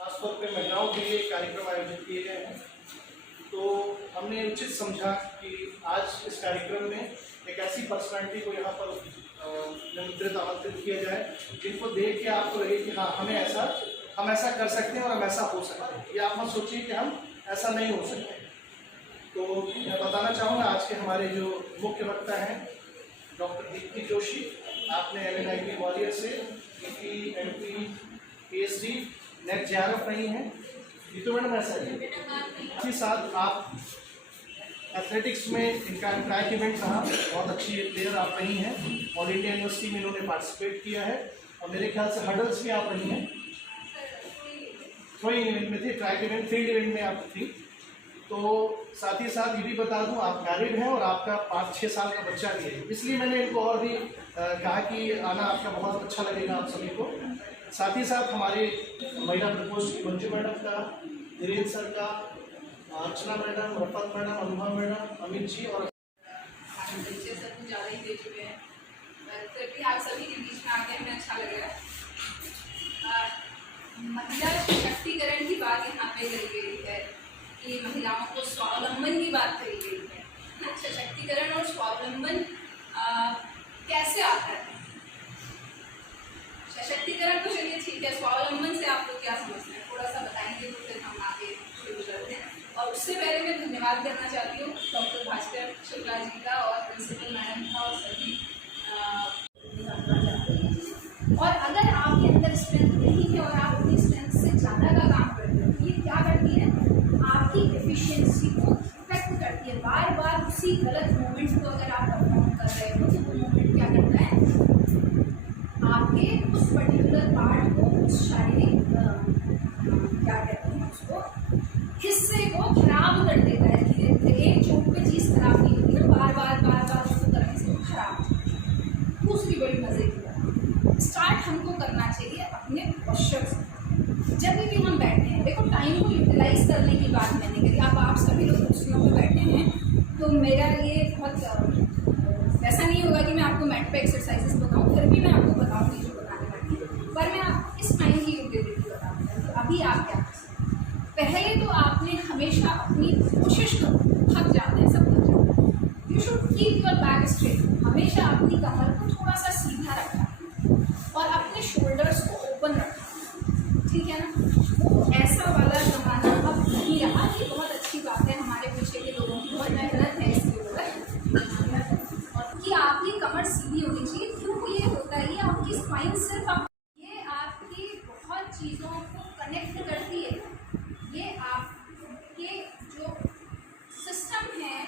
खासतौर पे महिलाओं के लिए कार्यक्रम आयोजित किए गए हैं। तो हमने उचित समझा कि आज इस कार्यक्रम में एक ऐसी पर्सनालिटी को यहाँ पर निमंत्रित आमंत्रित किया जाए जिनको देख के आपको लगे कि हाँ हम ऐसा कर सकते हैं और हम ऐसा हो सकते हैं। ये आप मत सोचिए कि हम ऐसा नहीं हो सकते। तो मैं बताना चाहूँगा आज के हमारे जो मुख्य वक्ता हैं डॉक्टर दीप्ति जोशी, आपने LNIP ग्वालियर से EP, MP, PhD, net JRF रही हैं। ये तो मैडम ऐसा है। इसी साथ आप एथलेटिक्स में इनका ट्रैक इवेंट रहा, बहुत अच्छी प्लेयर आप रही हैं। ऑल इंडिया यूनिवर्सिटी में इन्होंने पार्टिसिपेट किया है और मेरे ख्याल से हर्डल्स में आप रही हैं, थ्रोइंग इवेंट में थी, ट्रैक इवेंट, फील्ड इवेंट में आप थी। तो साथ ही साथ ये भी बता दूं आप मैरिड हैं और आपका 5-6 साल का बच्चा भी है, इसलिए मैंने इनको और भी कहा कि आना आपका बहुत अच्छा लगेगा आप सभी को। साथ ही साथ हमारे महिला प्रकोष्ठ की मंजू मैडम का, धीरेन्द्र सर का, अर्चना मैडम, रफत मैडम, अनुभव मैडम, अमित जी और बच्चे सब कुछ ज़्यादा ही दे चुके हैं, फिर भी आप सभी के बीच में आके हमें अच्छा लग रहा है। महिला सशक्तिकरण की बात यहाँ पे करी गई है कि महिलाओं को स्वावलंबन की बात करी गई है ना। सशक्तिकरण और स्वावलंबन कैसे आता है? सशक्तिकरण तो चलिए ठीक है, स्वावलंबन से आप लोग क्या समझते हैं थोड़ा सा बताएंगे तो फिर हम आगे शुरू करते हैं। और उससे पहले मैं धन्यवाद करना चाहती हूँ डॉक्टर भास्कर शुक्ला जी का और प्रिंसिपल मैडम का और सभी। और अगर आपके अंदर स्ट्रेंथ नहीं है और आप अपनी स्ट्रेंथ से ज़्यादा का काम करते हो, ये क्या करती है? आपकी एफिशिएंसी को इफेक्ट करती है। बार बार उसी गलत मोमेंट्स को अगर आप परफॉर्म कर रहे हो तो वो मोमेंट क्या करता है? आपके उस पर्टिकुलर पार्ट को, उस शारीरिक क्या कहते हैं उसको, हिस्से को खराब कर देता है। धीरे धीरे एक चोट पे चीज़ खराब नहीं होती ना, बार बार उसको करने से खराब। दूसरी बड़ी मज़े की बात, स्टार्ट हमको करना चाहिए अपने पोस्चर से। जब भी हम बैठे हैं, देखो टाइम को यूटिलाइज करने की बात मैंने करी। अब आप सभी लोग कुर्सियों में बैठे हैं तो मेरा ये बहुत ऐसा नहीं होगा कि मैं आपको मैट पे एक्सरसाइजेस बताऊँ, फिर भी मैं आपको बताऊँगी जो बताने वाली है, पर मैं आपको इस टाइम की यूटिलिटी बताऊँगी। तो अभी आप क्या कर सकते हैं? पहले तो आपने हमेशा अपनी कोशिश करो, थक जाते हैं, सब थक जाते हैं, you should keep your back straight. हमेशा अपनी कमर को थोड़ा सा सीधा रखा और अपने शोल्डर्स को ओपन रखा, ठीक है ना। वो ऐसा वाला जमाना अब नहीं रहा। ये बहुत अच्छी बात है, हमारे पीछे के लोगों की बहुत मेहनत है इसके ऊपर, और कि आपकी कमर सीधी होनी चाहिए। क्यों ये होता है? ये आपकी स्पाइन सिर्फ ये आपकी बहुत चीज़ों को कनेक्ट करती है। ये आपके जो सिस्टम है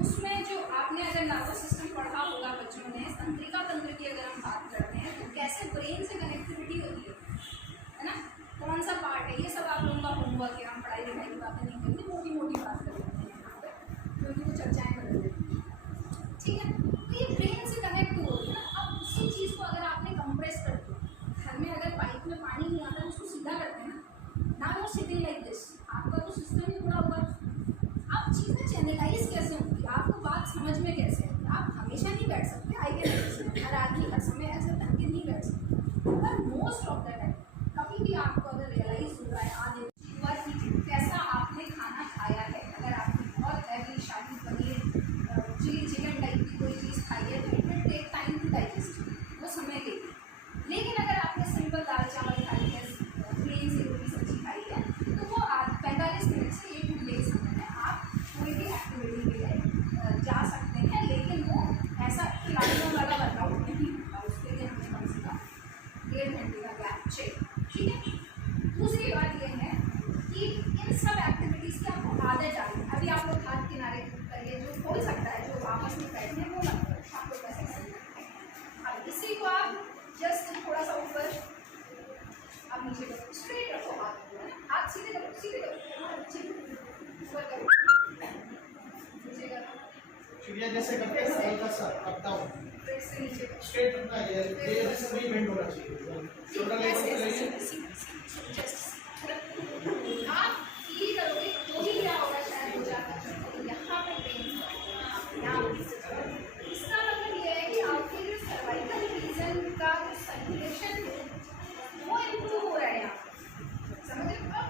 उसमें, जो आपने अगर नर्वस सिस्टम पढ़ा होगा बच्चों ने, तंत्रिका तंत्र की अगर हम बात करते हैं तो कैसे ब्रेन से कनेक्टिविटी होती है ना, कौन सा पार्ट है, ये सब आप लोगों का होमवर्क है। हम पढ़ाई लिखाई की बातें नहीं करते, मोटी बात कर लेते हैं यहाँ पर, क्योंकि वो चर्चाएँ कर लेते हैं, ठीक है। तो ये ब्रेन से कनेक्ट होती है ना। अब उसी चीज़ को अगर आपने कंप्रेस कर दिया, घर में अगर पाइप में पानी नहीं आता उसको सीधा करते हैं ना, वो सिटिंग लाइक दिस, आपका तो सिस्टम ही पूरा हुआ। अब चीज़ें चैनलाइज कैसे होंगी, आपको बात समझ में कैसे आएगी? आप हमेशा नहीं बैठ सकते, आई कैन हर आदमी हर समय ऐसे तन के नहीं बैठ सकते, पर मोस्ट ऑफ द टाइम कभी भी आपको अगर रियलाइज हो रहा है आगे कैसा आपने खाना खाया है, अगर आपने बहुत हैवी शाही पनीर चिली चिकन टाइप की कोई चीज़ खाई है तो it will take time to digest, वो समय लेगी। लेकिन अगर आपने सिंपल दाल चावल खाई है, प्लेन से रोटी सब्जी खाई है, तो वो 45 मिनट से 1 घंटे के समय में आप कोई भी एक्टिविटी के लिए जा सकते हैं। लेकिन वो ऐसा खिलाड़ियों वाला वर्कआउट नहीं होता, उसके लिए हमें कम से कम 1.5 घंटे का गैप चाहिए, ठीक है। दूसरी बात यह है कि इन सब एक्टिविटीज़ की आपको आदत डालनी। अभी आप लोग हाथ किनारे करिए, जो हो सकता है, जो आपस में बैठे हैं वो लगता है आप लोग कैसे करेंगे। अब इसी को आप जस्ट थोड़ा सा ऊपर, आप नीचे करो, स्ट्रेट रखो हाथ सीधे करो, ऊपर करो, नीचे करो, चिड़िया जैसे करते हैं, हल्का सा अप डाउन, फिर से नीचे करो, स्ट्रेट रखना है, ये जैसे नहीं बेंड होना चाहिए, शोल्डर लेवल पे रहिए। आप फील करोगे तो ही क्या होगा, शायद हो जाता है यहाँ पे पेन, यहाँ पे। इसका मतलब ये है कि आपके जो सर्वाइकल रीजन का जो सर्कुलेशन है वो इम्प्रूव हो रहा है यहाँ, समझ रहे हो।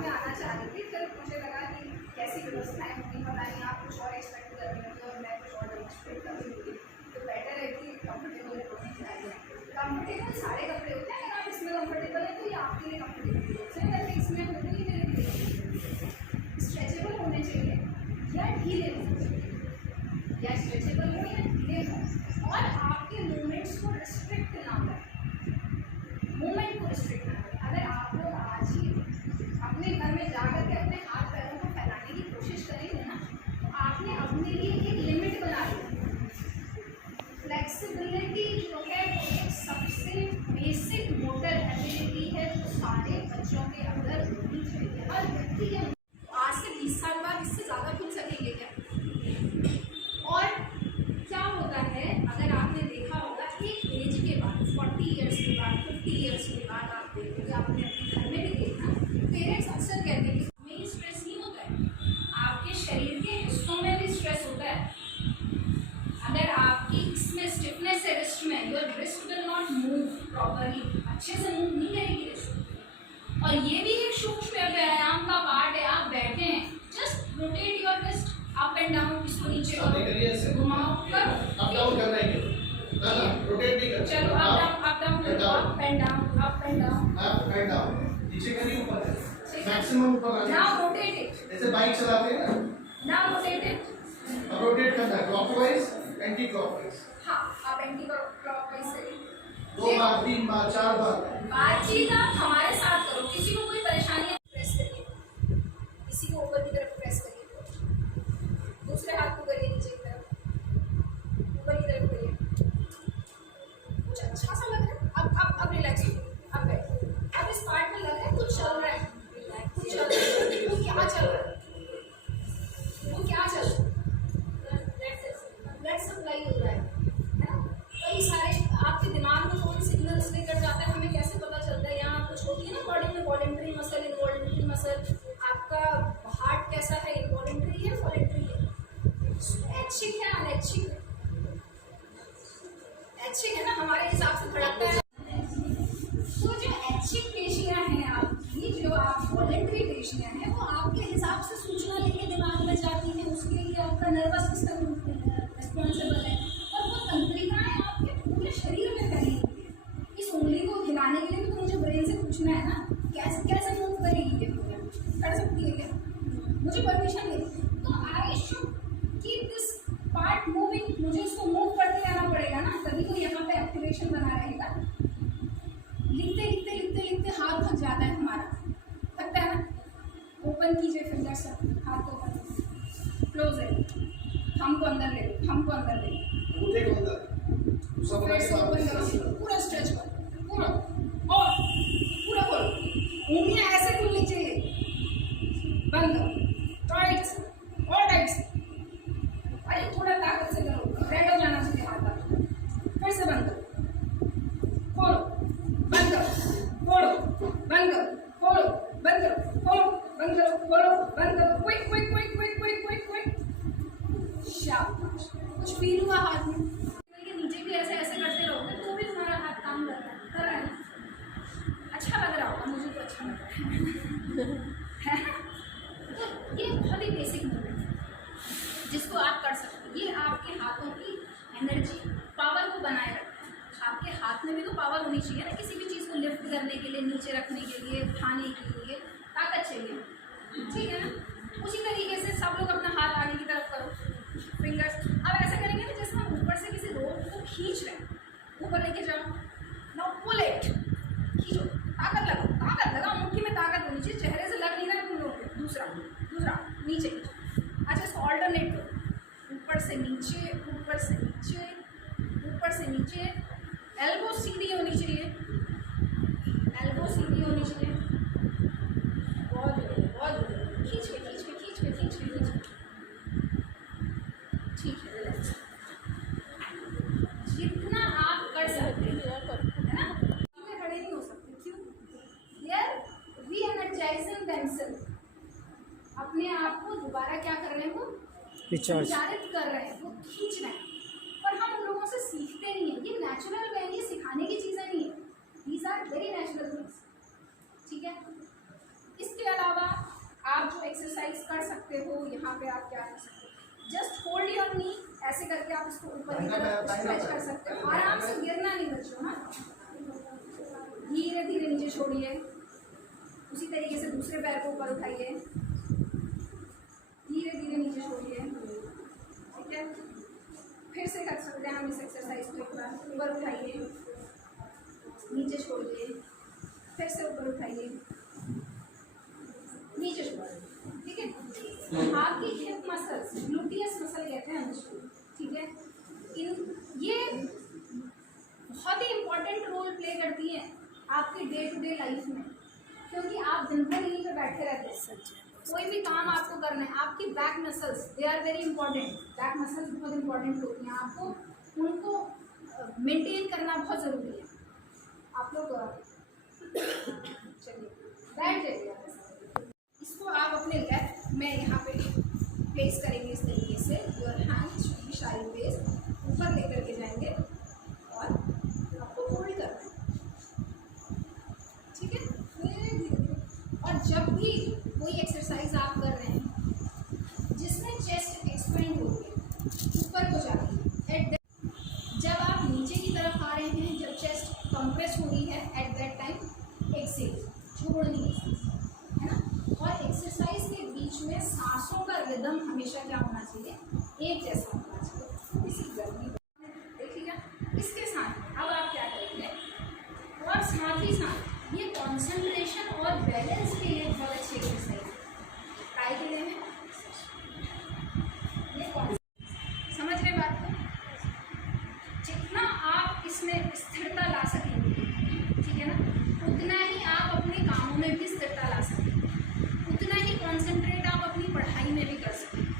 में आना चाह रही थी, फिर मुझे लगा कि कैसी व्यवस्थाएं होंगी, पता नहीं आप कुछ और एक्सपेक्ट कर रही होंगी और मैं कुछ और एक्सपेक्ट कर रही होंगी, तो बेटर है कि कंफर्टेबल होने के लिए कंफर्टेबल सारे कपड़े होते हैं। अगर आप इसमें कंफर्टेबल है तो ये आपके लिए कंफर्टेबल होते हैं, वैसे इसमें होते ही मेरे लिए स्ट्रेचेबल होने चाहिए या ढीले होने चाहिए, या स्ट्रेचेबल हो या ढीले हो, और आपके मूवमेंट्स को रिस्ट्रिक्ट ना करें, मूवमेंट को रिस्ट्रिक्ट ना करें। अगर आप लोग आज ही अपने घर में जाकर के अपने हाथ पैरों को फैलाने की कोशिश करेंगे ना, तो आपने अपने लिए एक लिमिट बना ली। फ्लेक्सिबिलिटी जो है वो एक सबसे बेसिक मोटर एबिलिटी है जो सारे बच्चों के अंदर होनी चाहिए, हर व्यक्ति के अंदर। आज से 20 साल बाद इससे ज़्यादा खुल सकेंगे क्या? और क्या होता है, अगर आपने देखा होगा एक एज के बाद 40 ईयर्स के बाद 50 ईयर्स के बाद आप देखोगे, आपने अपने घर में भी देखा, पेरेंट्स अक्सर कहते हैं कि हमें स्ट्रेस नहीं होता है, आपके शरीर के हिस्सों में भी स्ट्रेस होता है। अगर आपकी इसमें स्टिफनेस है रिस्ट में, your wrist will not move properly, अच्छे से मूव नहीं करेगी रिस्ट। और ये भी एक सूक्ष्म व्यायाम का पार्ट है। आप बैठे हैं, just rotate your wrist up and down, इसको नीचे करो, घुमाओ, करो, अप डाउन करना है ना, रोटेट भी कर, चलो अप डाउन करो, up and down, up and down, up and down, नीचे करिए, ऊपर करिए, मैक्सिमम ऊपर आने। नाउ रोटेट इट, जैसे बाइक चलाते हैं ना, नाउ रोटेट इट, अब रोटेट करना है क्लॉकवाइज एंटी क्लॉकवाइज। हाँ आप एंटी क्लॉकवाइज करिए, 2 बार 3 बार 4 बार। बातचीत आप हमारे साथ करो, किसी को कोई परेशानी है प्रेस करिए, किसी को ऊपर की तरफ प्रेस करिए, दूसरे हाथ को करिए नीचे की तरफ, ऊपर की तरफ करिए, कुछ अच्छा सा लग रहा है, अब रिलैक्स हो, अब बैठिए, अब इस पार्ट में लग रहा है कुछ चल रहा है, कुछ चल रहा है, वो क्या चल रहा है, वो क्या चल रहा है, ब्लड सप्लाई हो रहा है ना, कई सारे आपके दिमाग में कौन सिग्नल्स लेकर जाता है, हमें कैसे पता चलता है, यहाँ कुछ होती है ना बॉडी में, वॉलेंट्री मसल, इनवॉलेंट्री मसल, आपका हार्ट कैसा है, इनवॉलेंट्री है, वॉलेंट्री है, ऐच्छिक है, अनैच्छिक है, ऐच्छिक है ना, हमारे हिसाब से धड़कता है। तो जो ऐच्छिक पेशियां हैं आपकी, जो आप वॉलेंट्री पेशियां हैं, वो आपके हिसाब से सूचना लेके दिमाग में जाती हैं, उसके लिए आपका नर्वस सिस्टम रिस्पॉन्सिबल है, और वो तंत्रिकाएं आपके पूरे शरीर में फैली हुई है। इस उंगली को हिलाने के लिए भी तो मुझे ब्रेन से पूछना है ना, कैसे कैसे मूव करेगी ये, कर सकती है क्या, मुझे परमिशन दे, तो I should keep this part moving, मुझे इसको मूव करते रहना पड़ेगा ना, तभी तो यहाँ पे एक्टिवेशन बना रहेगा। लिखते लिखते लिखते लिखते हाथ थक जाता है हमारा, थकता है ना, ओपन कीजिए फिंगर्स, हाथ को ओपन, क्लोज है, थंब को अंदर ले लो, थंब को अंदर ले लो, घुटने को अंदर, फिर से ओपन करो, पूरा स्ट्रेच करो, पूरा, और पूरा खोलो, उंगलियां ऐसे खुलनी चाहिए, बंद करो, टाइट से, और टाइट से, अरे थोड़ा ताकत से करो, रेड हो जाना चाहिए हाथ का, फिर से बंद करो, खोलो, बंद करो, खोलो, बंद करो, खोलो, बंद करो, खोलो, बंद करो, खोलो, बंद करो, quick quick quick quick quick quick quick, शाबाश। कुछ फील हुआ हाथ में, नीचे भी ऐसे ऐसे करते रहोगे तो भी तुम्हारा हाथ काम कर रहा है ना, अच्छा लग रहा होगा, मुझे तो अच्छा लग रहा है। तो ये बहुत ही बेसिक मूवमेंट है जिसको आप कर सकते हो, ये आपके हाथों की एनर्जी पावर को बनाए रखता है। आपके हाथ में भी तो पावर होनी चाहिए ना, किसी भी चीज़ को लिफ्ट करने के लिए, नीचे रखने के लिए, उठाने के लिए ताकत चाहिए, ठीक है ना। उसी तरीके से सब लोग अपना हाथ आगे की तरफ करो, फिंगर्स, अब ऐसा करेंगे ना जैसे हम ऊपर से किसी रोप को खींच रहे हैं, ऊपर लेके जाओ, नाउ पुल इट, खींचो, ताकत लगाओ, मुट्ठी में ताकत होनी चाहिए, चेहरे से लग नहीं रहा है तुम लोग, दूसरा नीचे खींचो। अच्छा इसको ऑल्टरनेट करो, ऊपर से नीचे, ऊपर से नीचे, ऊपर से नीचे, एल्बो सीधी होनी चाहिए, एल्बो सीधी होनी चाहिए, बहुत खींच के ठीक है, रिलैक्स, जितना आप कर सकते हैं, है ना, खड़े नहीं हो सकते, क्यों, यार री एनर्जाइजिंग देमसेल्फ, अपने आप को दोबारा क्या कर रहे हैं, वो विचारित कर रहे हैं, वो खींच रहे हैं, पर हम उन लोगों से सीखते नहीं है, ये नेचुरल है, ये सिखाने की चीज़ें नहीं है, these are very natural things, ठीक है। इसके अलावा आप जो एक्सरसाइज कर सकते हो, यहाँ पे आप क्या कर सकते हो, जस्ट होल्ड योर नी, ऐसे करके आप इसको ऊपर की तरफ स्ट्रेच कर सकते हो, आराम से, गिरना नहीं बच्चों। हाँ, धीरे धीरे नीचे छोड़िए, उसी तरीके से दूसरे पैर को ऊपर उठाइए, धीरे धीरे नीचे छोड़िए, ठीक है। फिर से कर सकते हैं हम इस एक्सरसाइज को, एक बार ऊपर उठाइए, नीचे छोड़िए, फिर से ऊपर उठाइए, नीचे छोड़िए, ठीक है। आपकी हिप मसल्स, ग्लूटियस मसल कहते हैं उसको, ठीक है। ये बहुत ही इम्पोर्टेंट रोल प्ले करती है आपके डे टू डे लाइफ में, क्योंकि आप दिन भर यहीं पर बैठे रहते हैं, कोई भी काम आपको करना है, आपकी back muscles they are very important, back muscles बहुत इंपॉर्टेंट होती हैं, आपको उनको मेंटेन करना बहुत ज़रूरी है। आप लोग चलिए बैठ जाइए, इसको आप अपने लेफ्ट में यहाँ पे प्लेस करेंगे इस तरीके से, your hands should be sideways, ऊपर लेकर के जाएंगे और आपको होल्ड करना है, ठीक है, धीरे धीरे। और जब भी कोई एक्सरसाइज आप कर रहे हैं जिसमें चेस्ट एक्सपेंड होती है, ऊपर को जाती है, जब आप नीचे की तरफ आ रहे हैं, जब चेस्ट कंप्रेस हो रही है, एट दैट टाइम एक्सेल, छोड़नी है ना। और एक्सरसाइज के बीच में सांसों का रिदम हमेशा क्या होना चाहिए, एक जैसा होना चाहिए। इसी गर्मी देखिएगा, इसके साथ अब आप क्या करेंगे, और साथ ही साथ ये कंसंट्रेशन और बैलेंस के लिए बहुत अच्छी एक्सरसाइज है, ट्राई के लिए है ये, समझ रहे बात को। जितना आप इसमें स्थिरता ला सकेंगे, ठीक है ना, उतना ही आप अपने कामों में भी स्थिरता ला सकेंगे, उतना ही कॉन्सेंट्रेट आप अपनी पढ़ाई में भी कर सकेंगे,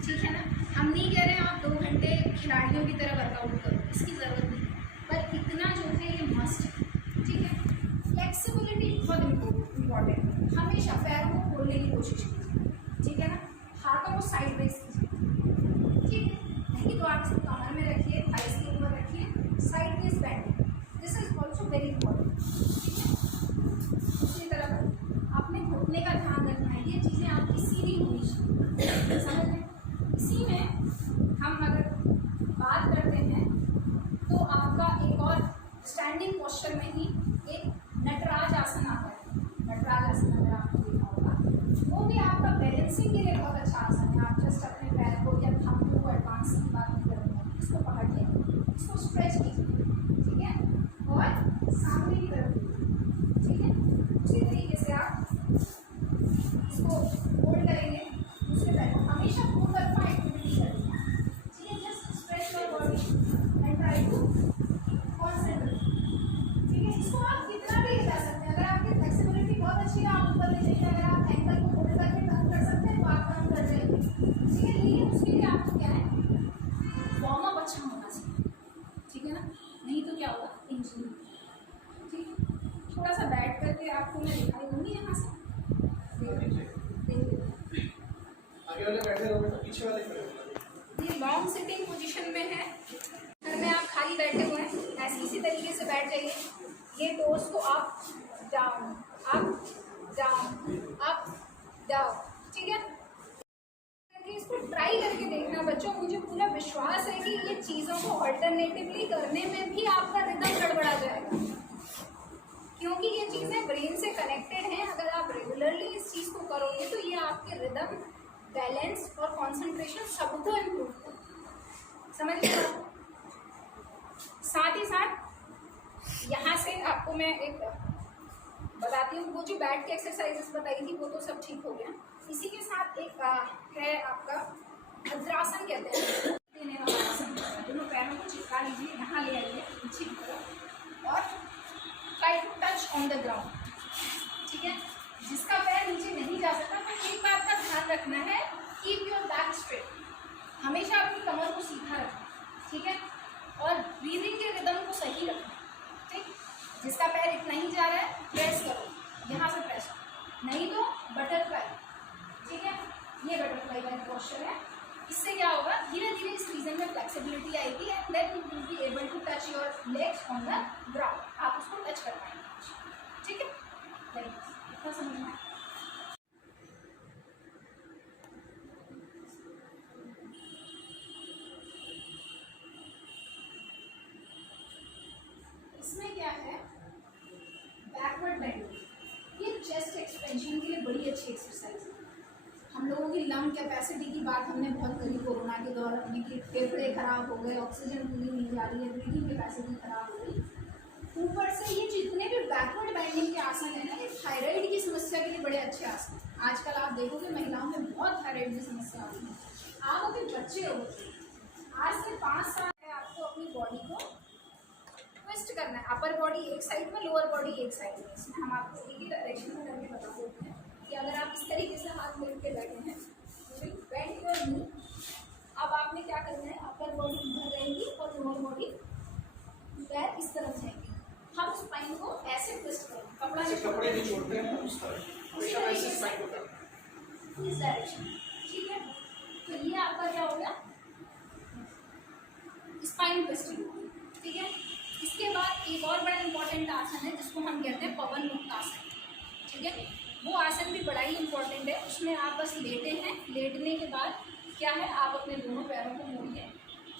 ठीक है ना। हम नहीं कह रहे हैं आप 2 घंटे खिलाड़ियों की तरह वर्कआउट करो, इसकी ज़रूरत नहीं, पर इतना जो है ये मस्ट है, ठीक है। फ्लेक्सिबिलिटी बहुत इम्पोर्टेंट है, हमेशा पैरों को खोलने की कोशिश कीजिए, ठीक है ना, हाथों को साइड वेज कीजिए, ठीक है, नहीं तो आप इसको कमर में रखिए, थाइस के ऊपर रखिए, sideways bend, this is also very important, ठीक है। उसी तरह अपने घुटने का ध्यान रखना है, ये चीज़ें आपकी सीधी होनी चाहिए, समझ लें। इसी में हम अगर बात करते हैं तो आपका एक और स्टैंडिंग पोस्चर में ही एक नटराज आसन आता है, नटराज आसन अगर आपको देखा होगा, वो भी आपका बैलेंसिंग के लिए बहुत अच्छा आसन है। आप जस्ट अपने पैर को या थंब को, एडवांस की बात नहीं करेंगे, इसको पकड़िए, इसको स्ट्रेच कीजिए, ठीक है, और सामने की तरफ, ठीक है, उसी तरीके से आप इसको होल्ड करेंगे, दूसरे पैर को हमेशा दो तरफा एक्टिविटी करेंगे, ठीक है, just stretch your body and try to concentrate, ठीक है। इसको आप कितना भी ले जा सकते हैं, अगर आपकी फ्लेक्सिबिलिटी बहुत अच्छी है आप ऊपर ले जाइए, अगर आप एंकल को होल्ड करके कम कर सकते हैं तो आप कम कर जाइए, ठीक है। लेकिन उसके लिए आपको क्या है, वार्म अप अच्छा होना चाहिए, ठीक है ना, नहीं तो क्या होगा, इंजरी, ठीक। थोड़ा सा बैठ करके आपको मैं दिखाई दूंगी यहाँ से, आगे वाले बैठे रहोगे तो पीछे वाले खड़े होंगे। ये लॉन्ग सिटिंग पोजीशन में है, घर में आप खाली बैठे हुए हैं, ऐसे इसी तरीके से बैठ जाइए, ये टोस को up down up down up down, ठीक है। इसको ट्राई करके देखना बच्चों, मुझे पूरा विश्वास है कि ये चीज़ों को अल्टरनेटिवली करने में भी आपका रिदम गड़बड़ा जाएगा, क्योंकि ये चीज़ें ब्रेन से कनेक्टेड हैं। अगर आप रेगुलरली इस चीज़ को करोगे तो ये आपके रिदम, बैलेंस और कंसंट्रेशन सबको इम्प्रूव करेगा, समझ लीजिए। साथ ही साथ यहाँ से आपको मैं एक बताती हूँ, वो जो बैठ के एक्सरसाइजेस बताई थी वो तो सब ठीक हो गया, इसी के साथ एक है आपका भद्रासन कहते हैं, देने वाला आसन, दोनों पैरों को चिपका लीजिए, यहाँ ले आइए पीछे की तरफ और try to touch on the ground, ठीक है। जिसका पैर नीचे नहीं जा सकता तो एक बात का ध्यान रखना है, कीप योर बैक स्ट्रेट, हमेशा अपनी कमर को सीधा रखना, ठीक है, और ब्रीदिंग के रिदम को सही रखना, ठीक। जिसका पैर इतना ही जा रहा है प्रेस करो, यहाँ से प्रेस करो, नहीं तो बटरफ्लाई, ठीक है, ये बटरफ्लाई का पोस्चर है। इससे क्या होगा, धीरे धीरे इस रीजन में फ्लेक्सिबिलिटी आएगी and then you will be able to touch your legs on the ground, आप उसको टच कर पाएंगे, ठीक है। थोड़ा समझना। इसमें क्या है, बैकवर्ड बेंडिंग। ये चेस्ट एक्सपेंशन के लिए बड़ी अच्छी एक्सरसाइज है। हम लोगों की लंग कैपेसिटी की बात हमने बहुत करी कोरोना के दौरान में कि फेफड़े खराब हो गए, ऑक्सीजन पूरी नहीं जा रही है, ब्रीदिंग कैपेसिटी खराब हो गई। ऊपर से ये जितने भी बैकवर्ड बेंडिंग के आसन है ना, ये थायराइड की समस्या के लिए बड़े अच्छे आसन हैं। आजकल आप देखोगे महिलाओं में बहुत थायराइड की समस्या होती है। आप अगर बच्चे हो, आज से 5 साल है, आपको अपनी बॉडी को ट्विस्ट करना है, अपर बॉडी एक साइड में, लोअर बॉडी एक साइड में। इसमें हम आपको एक ही डायरेक्शन में करके बता देते हैं कि अगर आप इस तरीके से हाथ मिल के बैठे हैं, बेंड योर नी। अब आपने क्या करना है, अपर बॉडी इधर रहेगी और लोअर बॉडी पैर इस तरफ जाएंगे। हम स्पाइन को ऐसे ट्विस्ट करेंगे, कपड़ा कपड़े नहीं छोड़ते हैं उस तरह, हमेशा ऐसे स्पाइन को करना है इस डायरेक्शन में, ठीक है। तो ये आपका क्या हो गया, स्पाइन ट्विस्टिंग, ठीक है। इसके बाद एक और बड़ा इंपॉर्टेंट आसन है जिसको हम कहते हैं पवन मुक्त आसन, ठीक है। वो आसन भी बड़ा ही इंपॉर्टेंट है। उसमें आप बस लेटे हैं, लेटने के बाद क्या है, आप अपने दोनों पैरों को मोड़िए,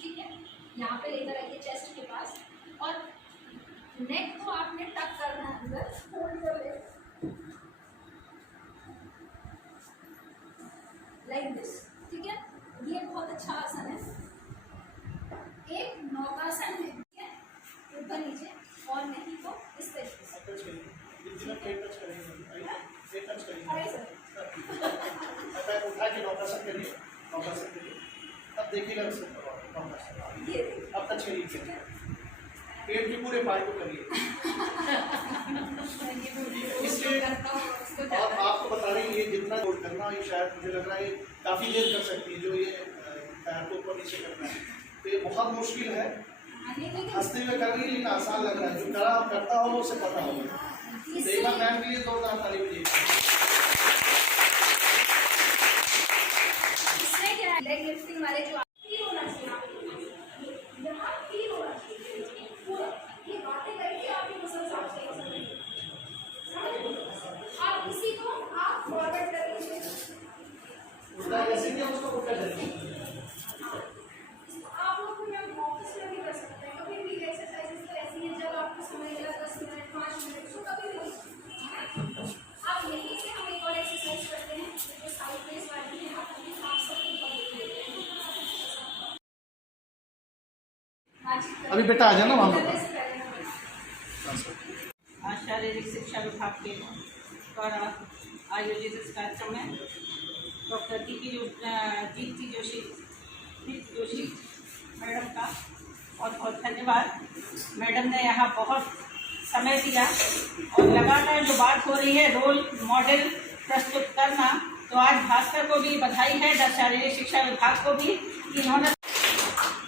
ठीक है। यहाँ पे लेकर आइए चेस्ट के पास, और नेक को आपने टक करना है अंदर, होल्ड कर ले लाइक दिस, ठीक है। ये बहुत अच्छा आसन है। एक नौकासन है, ठीक है, ऊपर नीचे, और नहीं तो इस तरीके से टच करिए, जितना पेट टच करेंगे, पेट टच करिए, अरे सर पैर उठा के नौकासन करिए, नौकासन करिए, अब देखिएगा नौकासन, ये अब टच करिए, पेट के पूरे पार्ट को करिए। इसलिए और आपको बता रही है, ये जितना जोड़ करना, ये शायद मुझे लग रहा है काफ़ी देर कर सकती है, जो ये पैर को ऊपर नीचे करना है, तो ये बहुत मुश्किल है। हंसते हुए कर रही है लेकिन आसान लग रहा है, जो करा करता हो उसे पता होगा। तो एक बार मैम के लिए जोरदार ताली बजाइए। इसमें क्या है, लेग लिफ्टिंग वाले जो फील होना चाहिए, यहाँ फील होना चाहिए पूरा। ये बातें करके आपकी मसल्स आपसे आप इसी को आप फॉरवर्ड कर लीजिए, उल्टा कैसे किया उसको उल्टा करिए। आप लोग को मैं ऑफिस में भी कर सकते हैं, कभी भी एक्सरसाइजेस तो ऐसी है जब आपको समय मिला 10 मिनट 5 मिनट तो कभी भी आप यहीं से हम एक और एक्सरसाइज करते हैं जो साइड फेस वाली है, आप अपनी सांस को ऊपर लेते हैं। अभी बेटा आ जाना वहाँ पर। आज शारीरिक शिक्षा विभाग के द्वारा आयोजित इस कार्यक्रम में डॉक्टर दीप्ति जोशी मैडम का बहुत बहुत धन्यवाद। मैडम ने यहाँ बहुत समय दिया और लगातार जो बात हो रही है रोल मॉडल प्रस्तुत करना, तो आज भास्कर को भी बधाई है, शारीरिक शिक्षा विभाग को भी, कि इन्होंने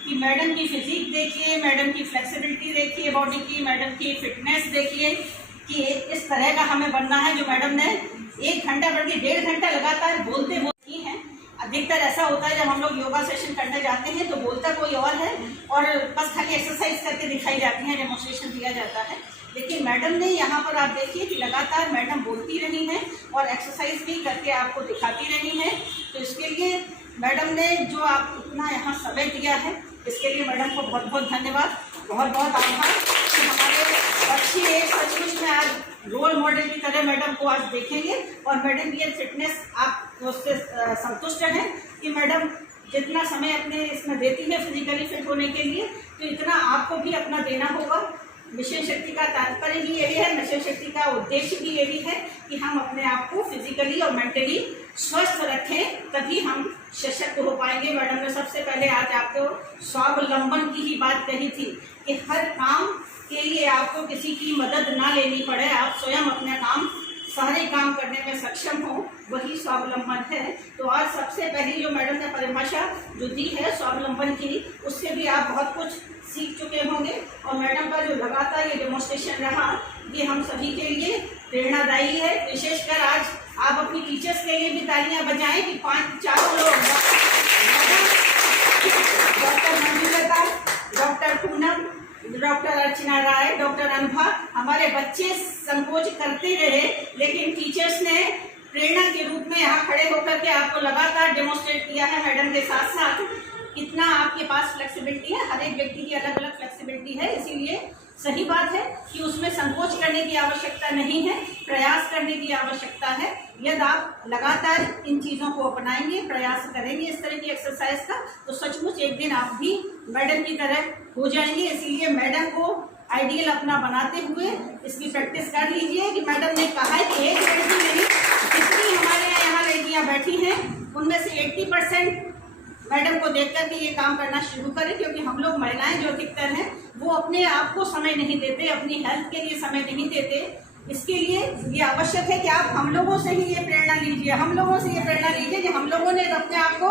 कि मैडम की फिजिक देखिए, मैडम की फ्लेक्सिबिलिटी देखिए बॉडी की, मैडम की फिटनेस देखिए कि इस तरह का हमें बनना है। जो मैडम ने 1 घंटा बल्कि 1.5 घंटा लगातार बोलते हैं। अधिकतर ऐसा होता है जब हम लोग योगा सेशन करने जाते हैं तो बोलता कोई और है और बस खाली एक्सरसाइज करके दिखाई जाती है, डेमोन्स्ट्रेशन दिया जाता है। लेकिन मैडम ने यहाँ पर आप देखिए कि लगातार मैडम बोलती रही हैं और एक्सरसाइज भी करके आपको दिखाती रही हैं। तो इसके लिए मैडम ने जो आप इतना यहाँ समय दिया है, इसके लिए मैडम को बहुत बहुत धन्यवाद, बहुत बहुत आभार कि हमारे बच्चे सचमुच में आज रोल मॉडल की तरह मैडम को आज देखेंगे। और मैडम की फिटनेस आप उससे संतुष्ट हैं कि मैडम जितना समय अपने इसमें देती है फिजिकली फिट होने के लिए, तो इतना आपको भी अपना देना होगा। मिशन शक्ति का तात्पर्य भी यही है, मिशन शक्ति का उद्देश्य भी यही है कि हम अपने आप को फिजिकली और मेंटली स्वस्थ रखें, तभी हम सशक्त हो पाएंगे। मैडम ने सबसे पहले आज आपको स्वावलंबन की ही बात कही थी कि हर काम के लिए आपको किसी की मदद ना लेनी पड़े, आप स्वयं अपना काम सारे काम करने में सक्षम हो, वही स्वावलंबन है। तो आज सबसे पहली जो मैडम ने परिभाषा जो दी है स्वावलंबन की, उससे भी आप बहुत कुछ सीख चुके होंगे। और मैडम का जो लगातार ये डेमोन्स्ट्रेशन रहा, ये हम सभी के लिए प्रेरणादायी है। विशेषकर आज आप अपनी टीचर्स के लिए भी तालियां बजाएं कि 5-4 लोग, doctor Manjulata, doctor Poonam, doctor Archana Rai, doctor Anubha, हमारे बच्चे संकोच करते रहे, लेकिन टीचर्स ने प्रेरणा के रूप में यहाँ खड़े होकर के आपको लगातार डेमोन्स्ट्रेट किया है। मैडम के साथ साथ कितना आपके पास फ्लेक्सिबिलिटी है, हर एक व्यक्ति की अलग अलग फ्लेक्सिबिलिटी है, इसीलिए सही बात है कि उसमें संकोच करने की आवश्यकता नहीं है, प्रयास करने की आवश्यकता है। यदि आप लगातार इन चीज़ों को अपनाएंगे, प्रयास करेंगे इस तरह की एक्सरसाइज का, तो सचमुच एक दिन आप भी मैडम की तरह हो जाएंगे। इसीलिए मैडम को आइडियल अपना बनाते हुए इसकी प्रैक्टिस कर लीजिए कि मैडम ने कहा है कि एक लड़की नहीं, जितनी हमारे यहाँ लड़कियाँ बैठी हैं उनमें से 80% मैडम को देख करके ये काम करना शुरू करें, क्योंकि हम लोग महिलाएं जो अधिकतर हैं वो अपने आप को समय नहीं देते, अपनी हेल्थ के लिए समय नहीं देते। इसके लिए ये आवश्यक है कि आप हम लोगों से ही ये प्रेरणा लीजिए, हम लोगों से ये प्रेरणा लीजिए कि हम लोगों ने अपने आप को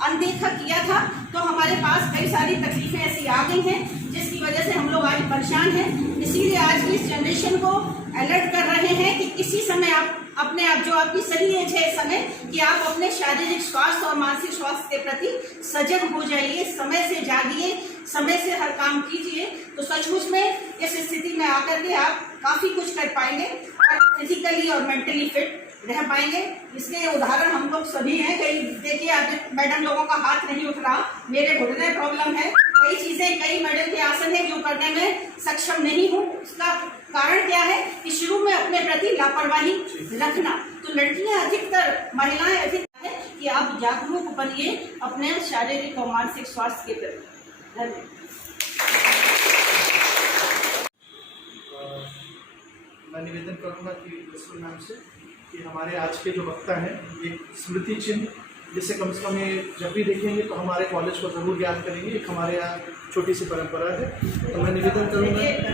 अनदेखा किया था, तो हमारे पास कई सारी तकलीफें ऐसी आ गई हैं जिसकी वजह से हम लोग आज परेशान हैं। इसीलिए आज की इस जनरेशन को अलर्ट कर रहे हैं कि किसी समय आप अपने आप, जो आपकी सही एज है इस समय, कि आप अपने शारीरिक स्वास्थ्य और मानसिक स्वास्थ्य के प्रति सजग हो जाइए, समय से जागिए, समय से हर काम कीजिए, तो सचमुच में इस स्थिति में आकर के आप काफ़ी कुछ कर पाएंगे और फिजिकली और मेंटली फिट रह पाएंगे। इसके उदाहरण हम लोग सभी हैं। कई देखिए, आज मैडम लोगों का हाथ नहीं उठ रहा, मेरे घुटने प्रॉब्लम है, कई चीज़ें, कई मैडम के आसन है जो करने में सक्षम नहीं हूँ। उसका कारण क्या है कि शुरू में अपने प्रति लापरवाही रखना। तो लड़कियां अधिकतर, महिलाएं अधिकतर है कि आप जागरूक बनिए अपने शारीरिक और मानसिक स्वास्थ्य के प्रति। धन्यवाद। मैं निवेदन करूँगा कि प्रिंसिपल मैम से कि हमारे आज के जो वक्ता हैं एक स्मृति चिन्ह, जिसे कम से कम ये जब भी देखेंगे तो हमारे कॉलेज को ज़रूर याद करेंगे। एक हमारे यहाँ छोटी सी परंपरा है, तो मैं निवेदन करूँगा